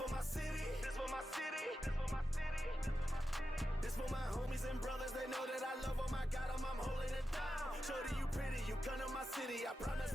for my city. This for my city. This for my city. This for my homies and brothers. They know that I love them. I got them. I'm holding it down. Shorty, you pretty. You come to my city. I promise.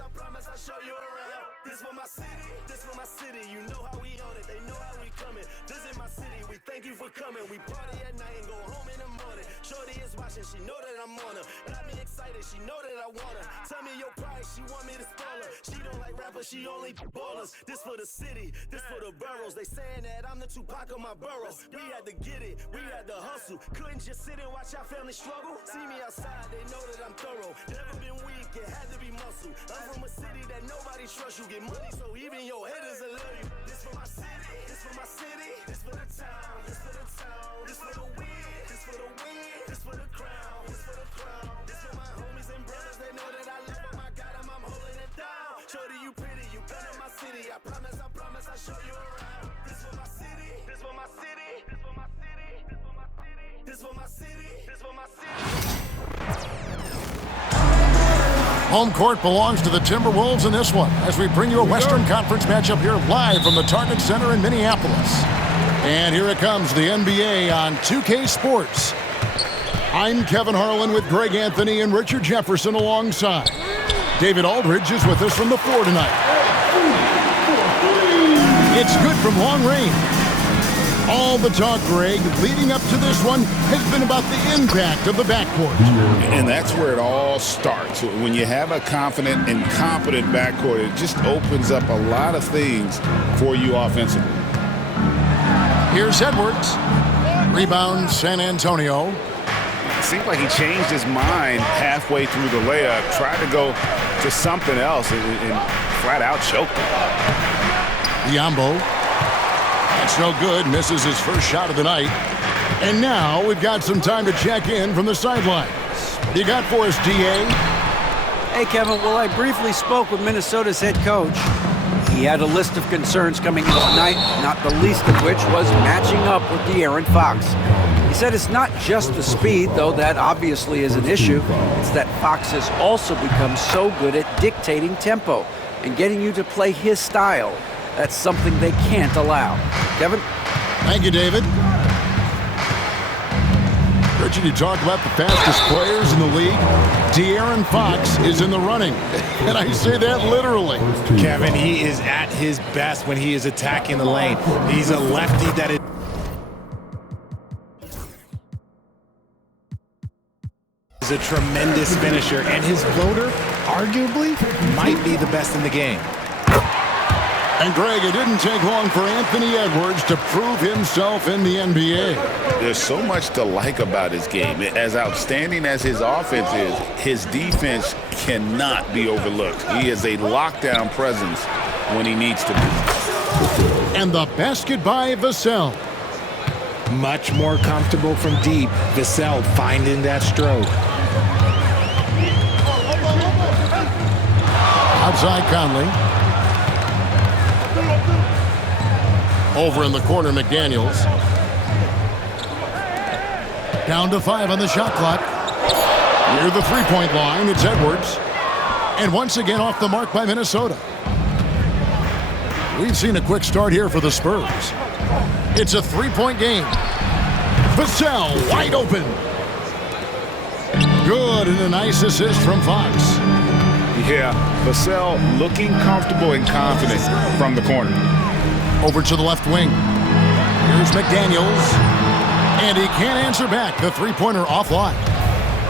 I'll show you around. This for my city. This for my city. You know how we own it. They know how we coming. Visit my city. We thank you for coming. We party at night and go home in the morning. Shorty is watching. She know that I'm on her. Got me excited. She know that I want her. Tell me your price. She want me to spoil her. She don't like rappers. She only ballers. This for the city. This for the boroughs. They saying that I'm the Tupac of my borough. We had to get it. We had to hustle. Couldn't just sit and watch our family struggle. See me outside. They know that I'm thorough. Never been weak. It had to be muscle. I'm from a city that nobody trusts. You get money, so even your haters will love you. This for my city. This for my city. This for the town. This for the town. This for the win. This for the win. This for the crown. This for the crown. This for my homies and brothers. They know that I love them. I got them. I'm holding it down. Shorty, you pretty. You come to my city. I promise. I'll show you around. This for my city. This for my city. This for my city. This for my city. This for my city. This for my city. Home court belongs to the Timberwolves in this one as we bring you a Western Conference matchup here live from the Target Center in Minneapolis. And here it comes, the NBA on 2K Sports. I'm Kevin Harlan with Greg Anthony and Richard Jefferson alongside. David Aldridge is with us from the floor tonight. It's good from long range. All the talk, Greg, leading up to this one has been about the impact of the backcourt. And that's where it all starts. When you have a confident and competent backcourt, it just opens up a lot of things for you offensively. Here's Edwards. Rebound, San Antonio. It seemed like he changed his mind halfway through the layup, tried to go to something else, and flat out choked him. Biyombo. That's no good. Misses his first shot of the night. And now we've got some time to check in from the sidelines. What do you got for us, D.A.? Hey, Kevin. Well, I briefly spoke with Minnesota's head coach. He had a list of concerns coming into tonight, not the least of which was matching up with De'Aaron Fox. He said it's not just the speed, though that obviously is an issue. It's that Fox has also become so good at dictating tempo and getting you to play his style. That's something they can't allow. Kevin? Thank you, David. Richard, you talk about the fastest players in the league. De'Aaron Fox is in the running, and I say that literally. Kevin, he is at his best when he is attacking the lane. He's a lefty that is a tremendous finisher, and his floater arguably might be the best in the game. And Greg, it didn't take long for Anthony Edwards to prove himself in the NBA. There's so much to like about his game. As outstanding as his offense is, his defense cannot be overlooked. He is a lockdown presence when he needs to be. And the basket by Vassell. Much more comfortable from deep. Vassell finding that stroke. Outside Conley. Over in the corner, McDaniels. Down to 5 on the shot clock. Near the three-point line, it's Edwards. And once again off the mark by Minnesota. We've seen a quick start here for the Spurs. It's a three-point game. Vassell wide open. Good, and a nice assist from Fox. Yeah, Vassell looking comfortable and confident from the corner. Over to the left wing. Here's McDaniels. And he can't answer back. The three-pointer offline.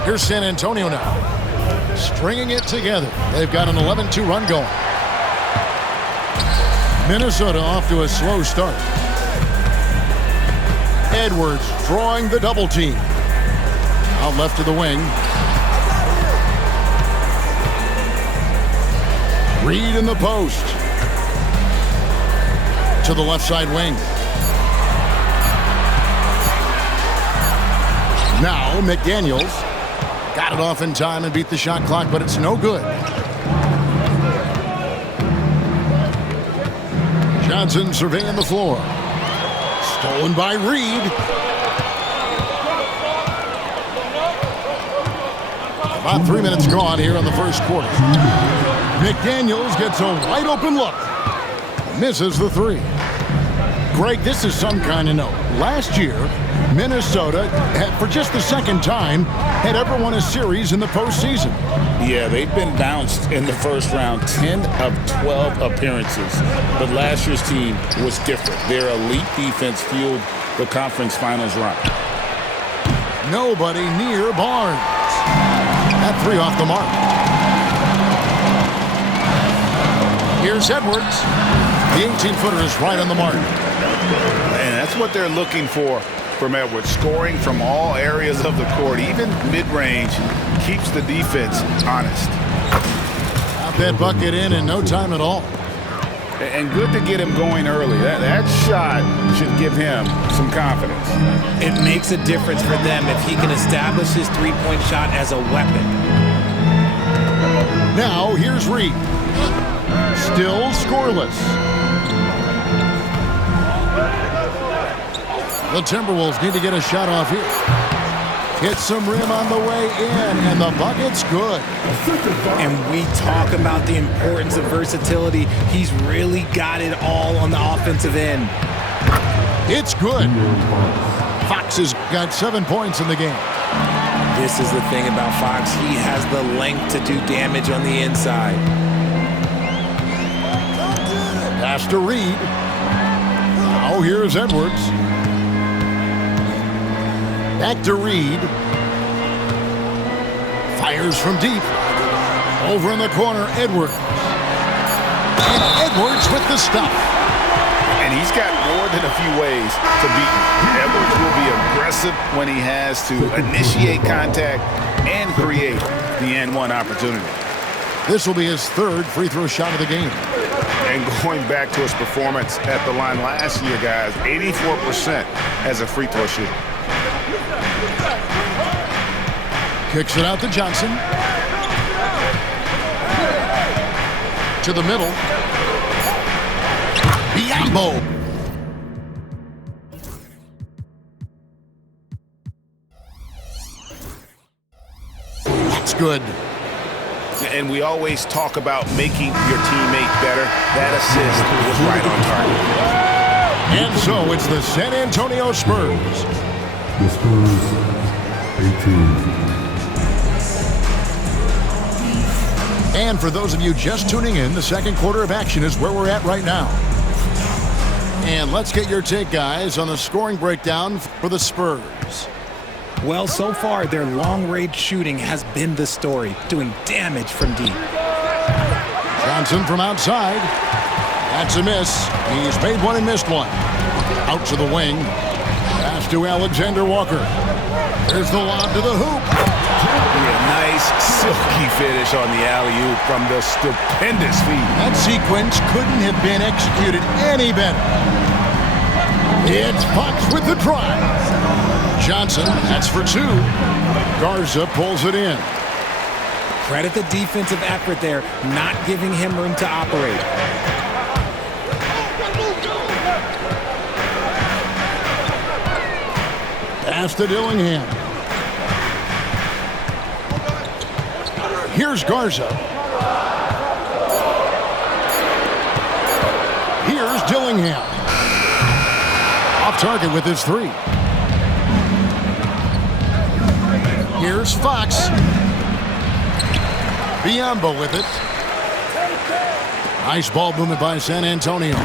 Here's San Antonio now. Stringing it together. They've got an 11-2 run going. Minnesota off to a slow start. Edwards drawing the double team. Out left to the wing. Reed in the post. To the left side wing. Now McDaniels got it off in time and beat the shot clock, but it's no good. Johnson surveying the floor. Stolen by Reed. About 3 minutes gone here in the first quarter. McDaniels gets a wide open look. Misses the three. Greg, this is some kind of note. Last year, Minnesota, for just the second time, had ever won a series in the postseason. Yeah, they've been bounced in the first round, 10 of 12 appearances. But last year's team was different. Their elite defense fueled the conference finals run. Nobody near Barnes. That three off the mark. Here's Edwards. The 18-footer is right on the mark. And that's what they're looking for from Edwards. Scoring from all areas of the court, even mid-range, keeps the defense honest. Got that bucket in no time at all. And good to get him going early. That shot should give him some confidence. It makes a difference for them if he can establish his three-point shot as a weapon. Now, here's Reed. Still scoreless. The Timberwolves need to get a shot off here. Hit some rim on the way in, and the bucket's good. And we talk about the importance of versatility. He's really got it all on the offensive end. It's good. Fox has got 7 points in the game. This is the thing about Fox. He has the length to do damage on the inside. Pass to Reed. Now here's Edwards. Back to Reed. Fires from deep. Over in the corner, Edwards. And Edwards with the stop. And he's got more than a few ways to beat him. Edwards will be aggressive when he has to initiate contact and create the and-one opportunity. This will be his third free throw shot of the game. And going back to his performance at the line last year, guys, 84% as a free throw shooter. Kicks it out to Johnson. To the middle. Biyombo. That's good. And we always talk about making your teammate better. That assist was right on target. And so it's the San Antonio Spurs. The Spurs, 18. And for those of you just tuning in, the second quarter of action is where we're at right now. And let's get your take, guys, on the scoring breakdown for the Spurs. Well, so far, their long-range shooting has been the story, doing damage from deep. Johnson from outside. That's a miss. He's made one and missed one. Out to the wing. Pass to Alexander Walker. There's the lob to the hoop. A nice, silky finish on the alley-oop from the stupendous feed. That sequence couldn't have been executed any better. It's Fox with the drive. Johnson, that's for two. Garza pulls it in. Credit the defensive effort there, not giving him room to operate. Pass to Dillingham. Here's Garza. Here's Dillingham. Off target with his three. Here's Fox. Biyombo with it. Nice ball movement by San Antonio.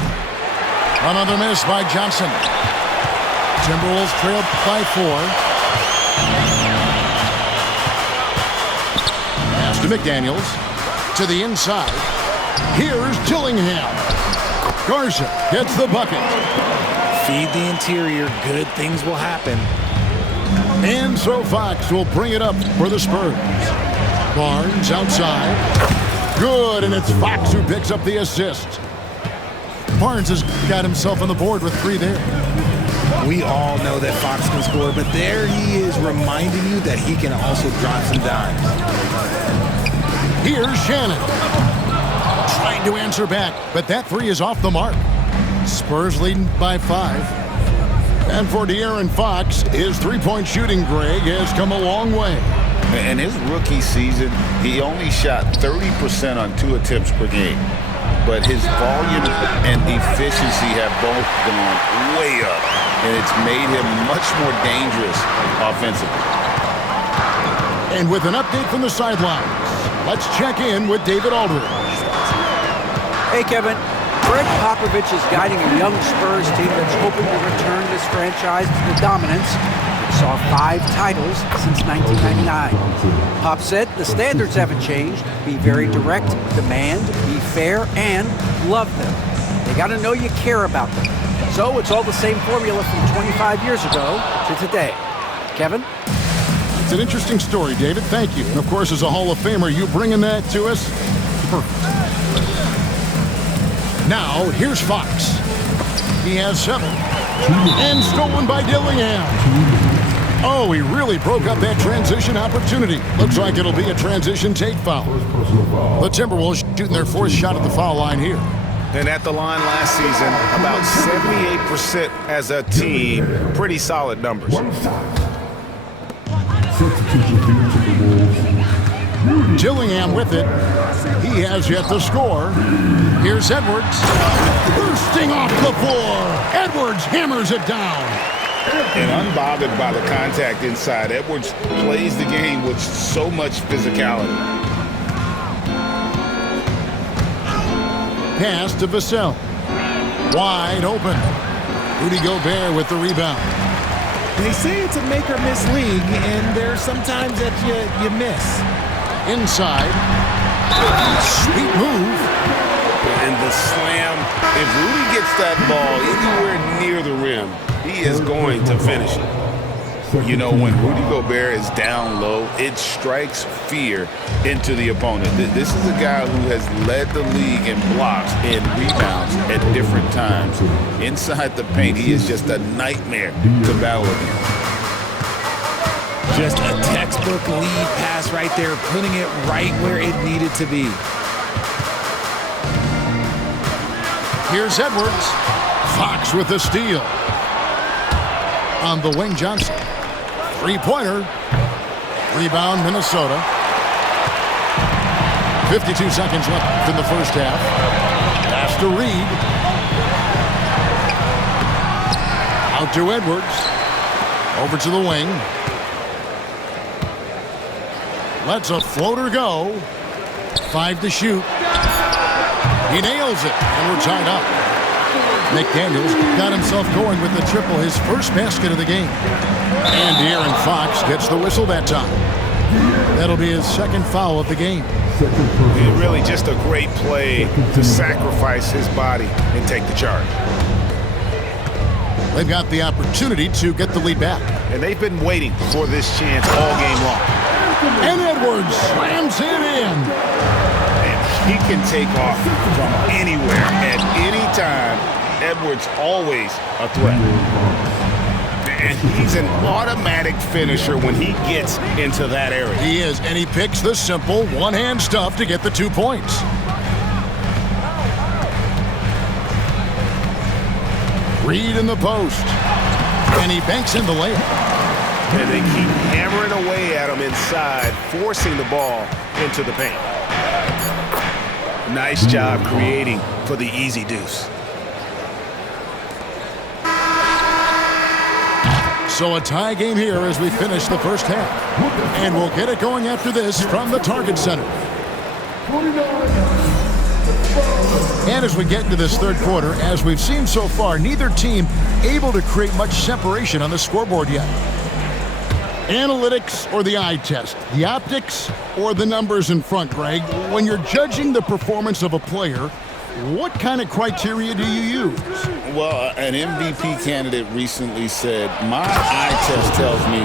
Another miss by Johnson. Timberwolves trailed by 4. Pass to McDaniels. To the inside. Here's Dillingham. Garza gets the bucket. Feed the interior, good things will happen. And so Fox will bring it up for the Spurs. Barnes outside. Good, and it's Fox who picks up the assist. Barnes has got himself on the board with 3 there. We all know that Fox can score, but there he is reminding you that he can also drop some dimes. Here's Shannon. Trying to answer back, but that 3 is off the mark. Spurs leading by 5. And for De'Aaron Fox, his three-point shooting, Greg, has come a long way. In his rookie season, he only shot 30% on 2 attempts per game. but his volume and efficiency have both gone way up, and it's made him much more dangerous offensively. And with an update from the sidelines, let's check in with David Aldridge. Hey, Kevin. Greg Popovich is guiding a young Spurs team that's hoping to return this franchise to the dominance that saw 5 titles since 1999. Pop said the standards haven't changed. Be very direct, demand, be fair, and love them. They got to know you care about them. So it's all the same formula from 25 years ago to today. Kevin? It's an interesting story, David. Thank you. And of course, as a Hall of Famer, you bringing that to us? Perfect. Now, here's Fox. He has 7. And stolen by Dillingham. Oh, he really broke up that transition opportunity. Looks like it'll be a transition take foul. The Timberwolves shooting their 4th shot at the foul line here. And at the line last season, about 78% as a team. Pretty solid numbers. Dillingham with it. He has yet to score. Here's Edwards. Bursting off the floor. Edwards hammers it down. And unbothered by the contact inside, Edwards plays the game with so much physicality. Pass to Vassell. Wide open. Rudy Gobert with the rebound. They say it's a make-or-miss league, and there's sometimes that you miss. Inside. Sweet move. And the slam. If Rudy gets that ball anywhere near the rim, he is going to finish it. You know, when Rudy Gobert is down low, it strikes fear into the opponent. This is a guy who has led the league in blocks and rebounds at different times. Inside the paint, he is just a nightmare to battle against. Just a textbook lead pass right there, putting it right where it needed to be. Here's Edwards. Fox with the steal. On the wing, Johnson. 3-pointer. Rebound, Minnesota. 52 seconds left in the first half. Pass to Reed. Out to Edwards. Over to the wing. Lets a floater go. 5 to shoot. He nails it, and we're tied up. McDaniels got himself going with the triple, his first basket of the game. And De'Aaron Fox gets the whistle that time. That'll be his 2nd foul of the game. Really just a great play to sacrifice his body and take the charge. They've got the opportunity to get the lead back. And they've been waiting for this chance all game long. And Edwards slams it in. He can take off from anywhere at any time. Edwards always a threat. And he's an automatic finisher when he gets into that area. He is, and he picks the simple one-hand stuff to get the 2 points. Reed in the post. And he banks in the layup. And they keep hammering away at him inside, forcing the ball into the paint. Nice job creating for the easy deuce. So a tie game here as we finish the first half. And we'll get it going after this from the Target Center. And as we get into this 3rd quarter, as we've seen so far, neither team able to create much separation on the scoreboard yet. Analytics or the eye test? The optics or the numbers in front, Greg? When you're judging the performance of a player, what kind of criteria do you use? Well, an MVP candidate recently said, my eye test tells me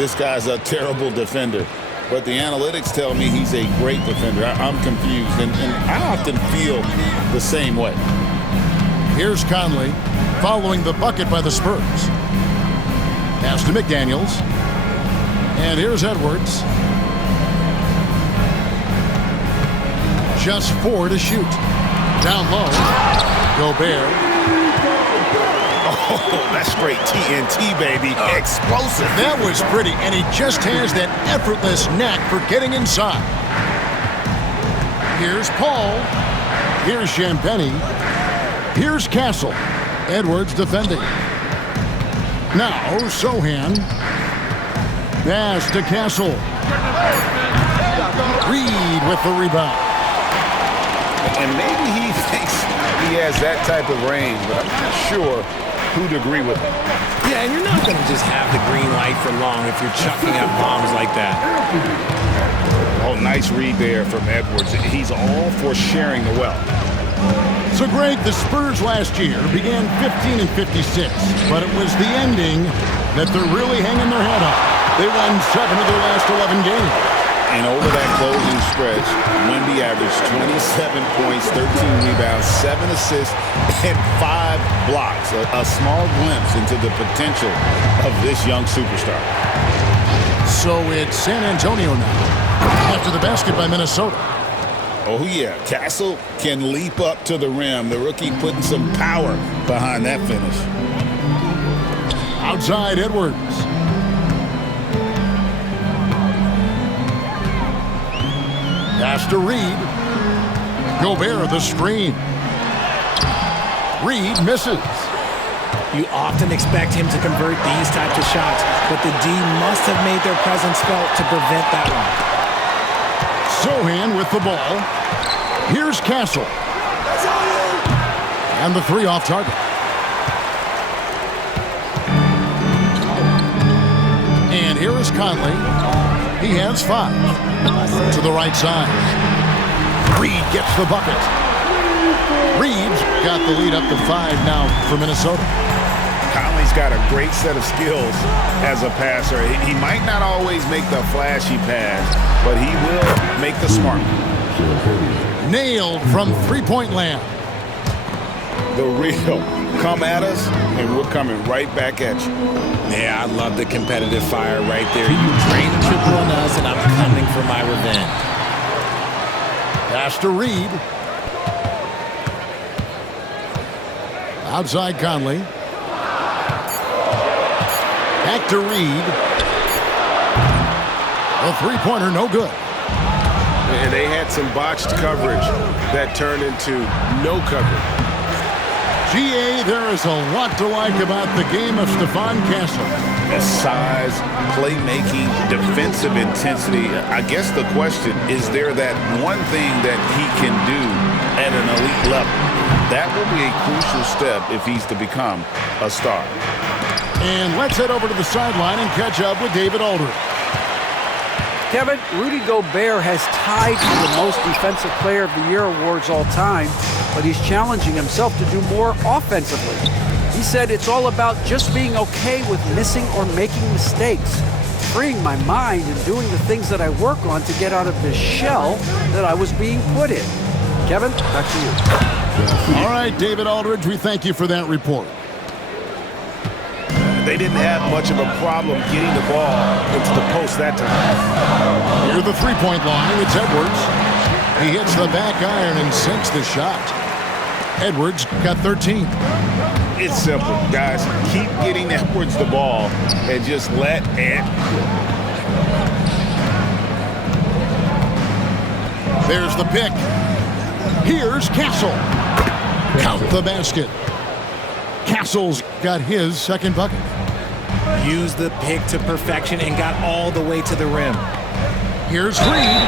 this guy's a terrible defender, but the analytics tell me he's a great defender. I'm confused, and I often feel the same way. Here's Conley following the bucket by the Spurs. Pass to McDaniels. And here's Edwards. Just 4 to shoot. Down low. Gobert. Oh, that's straight TNT, baby. Explosive. That was pretty, and he just has that effortless knack for getting inside. Here's Paul. Here's Champagny. Here's Castle. Edwards defending. Now Sohan. Pass to Castle. Reed with the rebound. And maybe he thinks he has that type of range, but I'm not sure who'd agree with him. Yeah, and you're not going to just have the green light for long if you're chucking up bombs like that. Oh, nice read there from Edwards. He's all for sharing the wealth. So, Greg, the Spurs last year began 15 and 56, but it was the ending that they're really hanging their head on. They won 7 of their last 11 games. And over that closing stretch, Wemby averaged 27 points, 13 rebounds, 7 assists, and 5 blocks. A small glimpse into the potential of this young superstar. So it's San Antonio now, after the basket by Minnesota. Oh, yeah. Castle can leap up to the rim. The rookie putting some power behind that finish. Outside Edwards. Pass to Reed. Gobert the screen. Reed misses. You often expect him to convert these types of shots, but the D must have made their presence felt to prevent that one. Sohan with the ball. Here's Castle. And the 3 off target. And here is Conley. He has 5. To the right side. Reed gets the bucket. Reed's got the lead up to 5 now for Minnesota. Conley's got a great set of skills as a passer. He might not always make the flashy pass, but he will make the smart one. Nailed from three-point land. The real come at us, and we're coming right back at you. Yeah, I love the competitive fire right there. You drain the triple on us, and I'm coming for my revenge. Pass to Reed. Outside Conley. Back to Reed. A three-pointer, no good. And they had some botched coverage that turned into no coverage. GA, there is a lot to like about the game of Stephon Castle. Size, playmaking, defensive intensity. I guess the question, is there that one thing that he can do at an elite level? That will be a crucial step if he's to become a star. And let's head over to the sideline and catch up with David Aldridge. Kevin, Rudy Gobert has tied for the most Defensive Player of the Year awards all time, but he's challenging himself to do more offensively. He said it's all about just being okay with missing or making mistakes, freeing my mind and doing the things that I work on to get out of this shell that I was being put in. Kevin, back to you. All right, David Aldridge, we thank you for that report. They didn't have much of a problem getting the ball into the post that time. Near the three-point line, it's Edwards. He hits the back iron and sinks the shot. Edwards got 13. It's simple, guys. Keep getting Edwards the ball and just let Ed. There's the pick. Here's Castle. Count the basket. Castle's got his second bucket. Used the pick to perfection and got all the way to the rim. Here's Reed.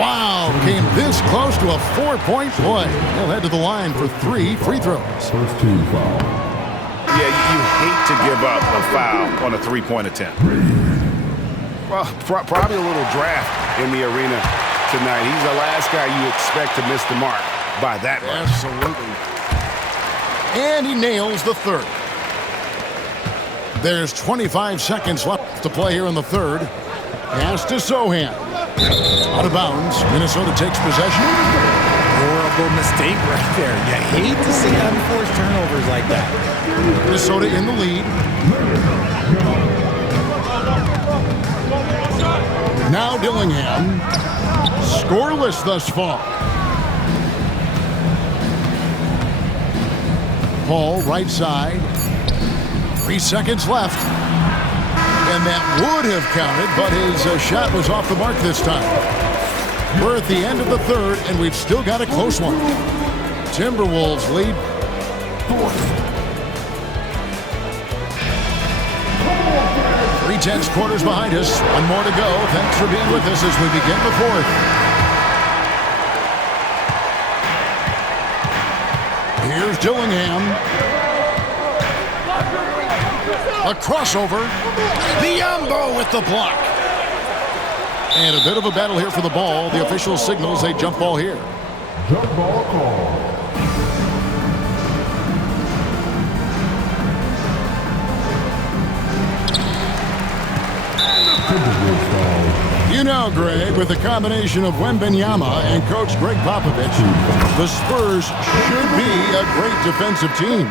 Wow, came this close to a 4-point play. He'll head to the line for 3 free throws. First team foul. Yeah, you hate to give up a foul on a three-point attempt. Well, probably a little draft in the arena tonight. He's the last guy you expect to miss the mark by that much. Absolutely. And he nails the third. There's 25 seconds left to play here in the third. Pass to Sohan. Out of bounds. Minnesota takes possession. Horrible mistake right there. You hate to see unforced turnovers like that. Minnesota in the lead. Now Dillingham. Scoreless thus far. Paul, right side. 3 seconds left. And that would have counted, but his shot was off the mark this time. We're at the end of the third, and we've still got a close one. Timberwolves lead. 3/10 quarters behind us. One more to go. Thanks for being with us as we begin the fourth. Here's Dillingham. A crossover. Biyombo with the block. And a bit of a battle here for the ball. The official signals a jump ball here. Jump ball call. You know, Greg, with the combination of Wembanyama and Coach Greg Popovich, the Spurs should be a great defensive team.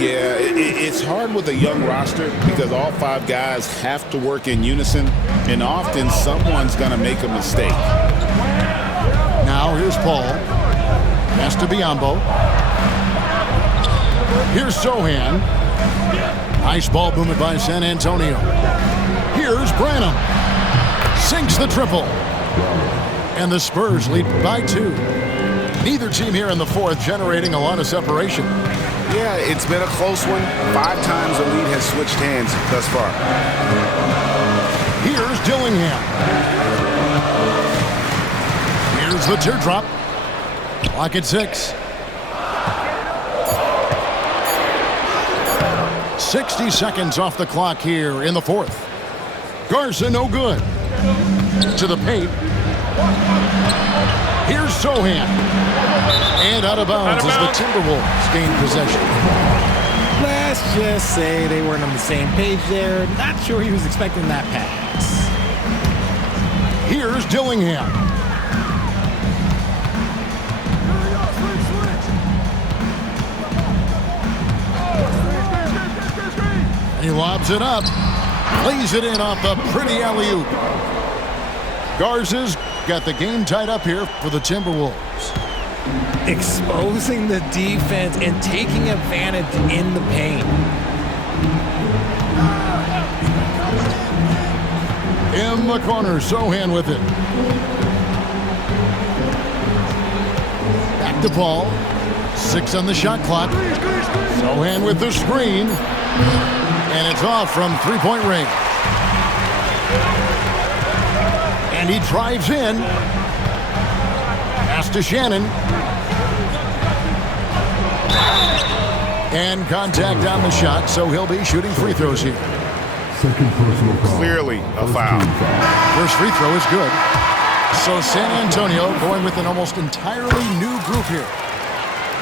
Yeah, it's hard with a young roster because all 5 guys have to work in unison, and often someone's going to make a mistake. Now here's Paul. Pass to Biyombo. Here's Sohan. Nice ball movement by San Antonio. Here's Branham. Sinks the triple. And the Spurs lead by 2. Neither team here in the fourth generating a lot of separation. Yeah, it's been a close one. 5 times the lead has switched hands thus far. Here's Dillingham. Here's the teardrop. Clock at 6. 60 seconds off the clock here in the fourth. Garza no good. To the paint. Here's Sohan. And out of bounds as the Timberwolves gain possession. Let's just say they weren't on the same page there. Not sure he was expecting that pass. Here's Dillingham. He lobs it up. Lays it in off a pretty alley-oop. Garza's got the game tied up here for the Timberwolves. Exposing the defense and taking advantage in the paint. In the corner, Sohan with it. Back to Paul. 6 on the shot clock. Sohan with the screen. And it's off from three-point range. And he drives in. Pass to Shannon. And contact on the shot, so he'll be shooting free throws here. Second personal foul. Clearly a foul. First free throw is good. So San Antonio going with an almost entirely new group here.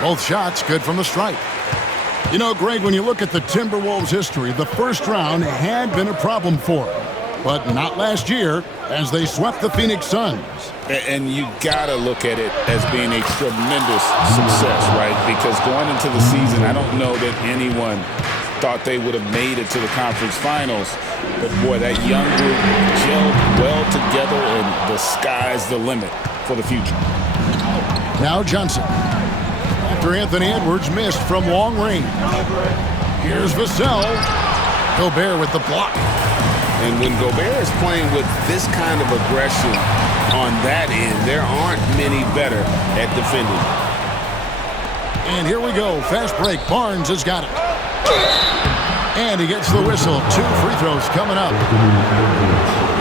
Both shots good from the stripe. You know, Greg, when you look at the Timberwolves' history, the first round had been a problem for them. But not last year, as they swept the Phoenix Suns. And you got to look at it as being a tremendous success, right? Because going into the season, I don't know that anyone thought they would have made it to the conference finals. But, boy, that young group gelled well together, and the sky's the limit for the future. Now Johnson. After Anthony Edwards missed from long range. Here's Vassell. Gobert with the block. And when Gobert is playing with this kind of aggression on that end, there aren't many better at defending. And here we go. Fast break. Barnes has got it. And he gets the whistle. 2 free throws coming up.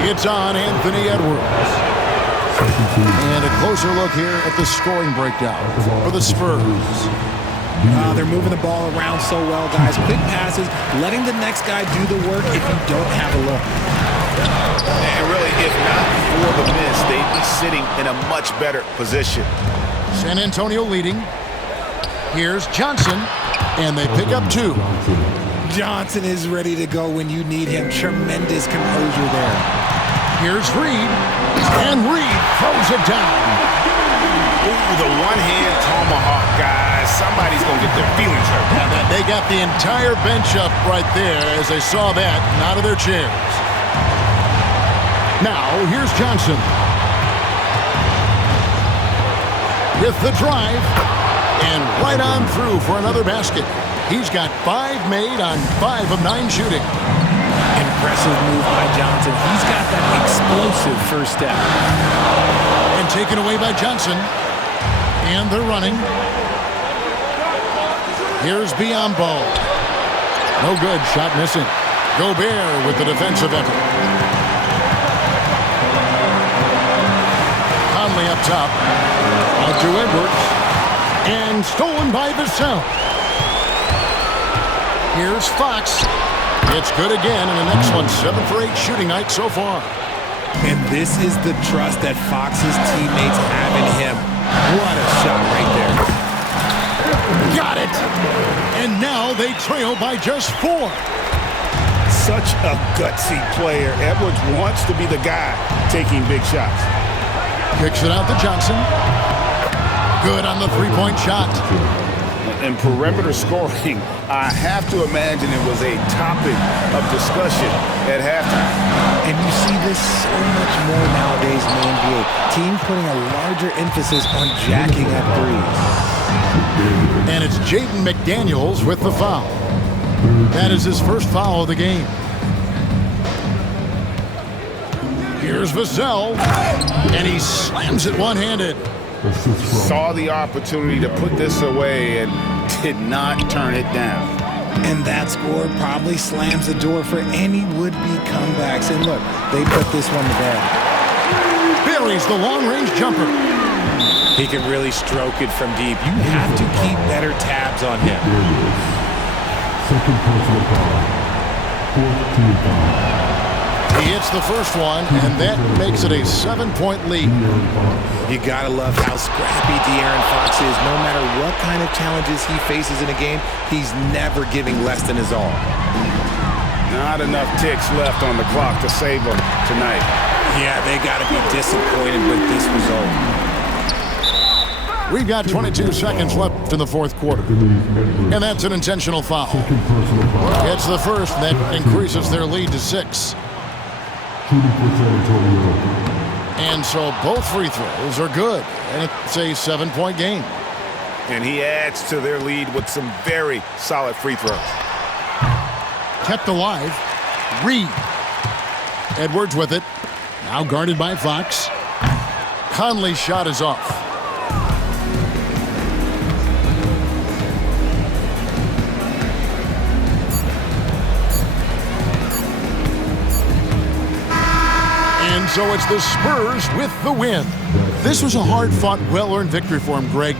It's on Anthony Edwards. And a closer look here at the scoring breakdown for the Spurs. They're moving the ball around so well, guys. Quick passes, letting the next guy do the work if you don't have a look. And really, if not for the miss, they'd be sitting in a much better position. San Antonio leading. Here's Johnson, and they pick up 2. Johnson is ready to go when you need him. Tremendous composure there. Here's Reed, and Reed throws it down. Ooh, the one-hand tomahawk, guys. Somebody's going to get their feelings hurt. Yeah, they got the entire bench up right there as they saw that and out of their chairs. Now, here's Johnson. With the drive, and right on through for another basket. He's got 5 made on 5 of 9 shooting. Impressive move by Johnson. He's got that explosive first step. And And taken away by Johnson. And they're running. Here's Biyombo. No good. Shot missing. Gobert with the defensive effort. Conley up top. Out to Edwards. And stolen by Vassell. Here's Fox. It's good again, and the next one, 7 for 8 shooting night so far. And this is the trust that Fox's teammates have in him. What a shot right there. Got it. And now they trail by just 4. Such a gutsy player. Edwards wants to be the guy taking big shots. Kicks it out to Johnson. Good on the three-point shot. In perimeter scoring, I have to imagine it was a topic of discussion at halftime. And you see this so much more nowadays in the NBA. Teams putting a larger emphasis on jacking up threes. And it's Jaden McDaniels with the foul. That is his first foul of the game. Here's Vassell, and he slams it one-handed. Saw the opportunity to put this away and did not turn it down. And that score probably slams the door for any would-be comebacks. And look, they put this one to bed. Buries the long-range jumper. He can really stroke it from deep. You have to keep better tabs on him. Second personal foul. Fourth team foul. He hits the first one, and that makes it a 7-point lead. You gotta love how scrappy De'Aaron Fox is. No matter what kind of challenges he faces in a game, he's never giving less than his all. Not enough ticks left on the clock to save them tonight. Yeah, they gotta be disappointed with this result. We've got 22 seconds left in the fourth quarter. And that's an intentional foul. Second personal foul. It's the first, and that increases their lead to 6. Shooting for San Antonio. And so both free throws are good, and it's a 7-point game. And he adds to their lead with some very solid free throws. Kept alive. Reed. Edwards with it. Now guarded by Fox. Conley's shot is off. And so it's the Spurs with the win. This was a hard-fought, well-earned victory for him, Greg.